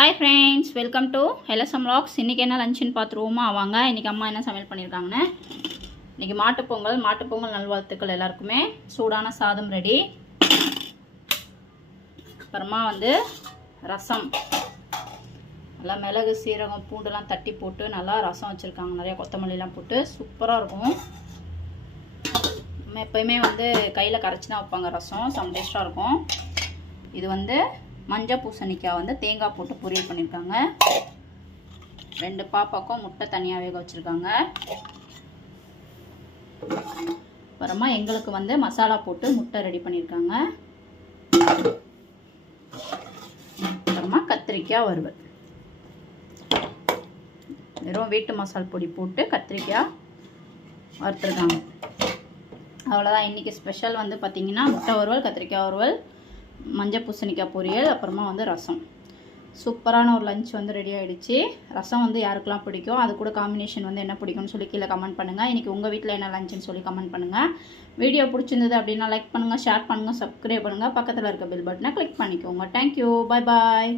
Hi friends, welcome to LSM Vlogs. இன்னைக்கு என்ன லஞ்ச்னு பாத்துருவோமா வாங்க. இன்னைக்கு அம்மா என்ன சமையல் பண்ணிருக்காங்கன்னு. இன்னைக்கு மாட்டு பொங்கல் நல்வாழ்த்துக்கள் எல்லாருக்குமே. சூடான சாதம் ரெடி. அப்புறமா வந்து ரசம். நல்லா மிளகு, சீரகம், பூண்டுலாம் தட்டி போட்டு நல்லா ரசம் வச்சிருக்காங்க. நிறைய கொத்தமல்லிலாம் போட்டு சூப்பரா இருக்கும். எப்பயுமே வந்து கையில கரைச்சி தான் வைப்பாங்க ரசம். செம்ம டேஸ்டா இருக்கும். இது வந்து மஞ்சள் பூசணிக்காய் வந்து தேங்காய் போட்டு பொரியல் பண்ணியிருக்காங்க. 2 பாப்பாக்கும் முட்டை தனியாக வேக வச்சுருக்காங்க. அப்புறமா எங்களுக்கு வந்து மசாலா போட்டு முட்டை ரெடி பண்ணியிருக்காங்க. அப்புறமா கத்திரிக்காய் வறுவல். வெறும் வீட்டு மசால் பொடி போட்டு கத்திரிக்காய் வறுத்துருக்காங்க. அவ்வளோதான். இன்றைக்கி ஸ்பெஷல் வந்து பார்த்திங்கன்னா முட்டை வறுவல், கத்திரிக்காய் வறுவல், மஞ்சள் பூசணிக்காய் பொரியல், அப்புறமா வந்து ரசம். சூப்பரான ஒரு லஞ்ச் வந்து ரெடி ஆகிடுச்சு. ரசம் வந்து யாருக்கெல்லாம் பிடிக்கும், அது கூட காம்பினேஷன் வந்து என்ன பிடிக்கும்னு சொல்லி கீழே கமெண்ட் பண்ணுங்கள். இன்றைக்கி உங்கள் வீட்டில் என்ன லஞ்சுன்னு சொல்லி கமெண்ட் பண்ணுங்கள். வீடியோ பிடிச்சிருந்தது அப்படின்னா லைக் பண்ணுங்கள், ஷேர் பண்ணுங்கள், சப்ஸ்கிரைப் பண்ணுங்கள், பக்கத்தில் இருக்க பெல் பட்டனை கிளிக் பண்ணிக்கோங்க. தேங்க்யூ, பாய் பாய்.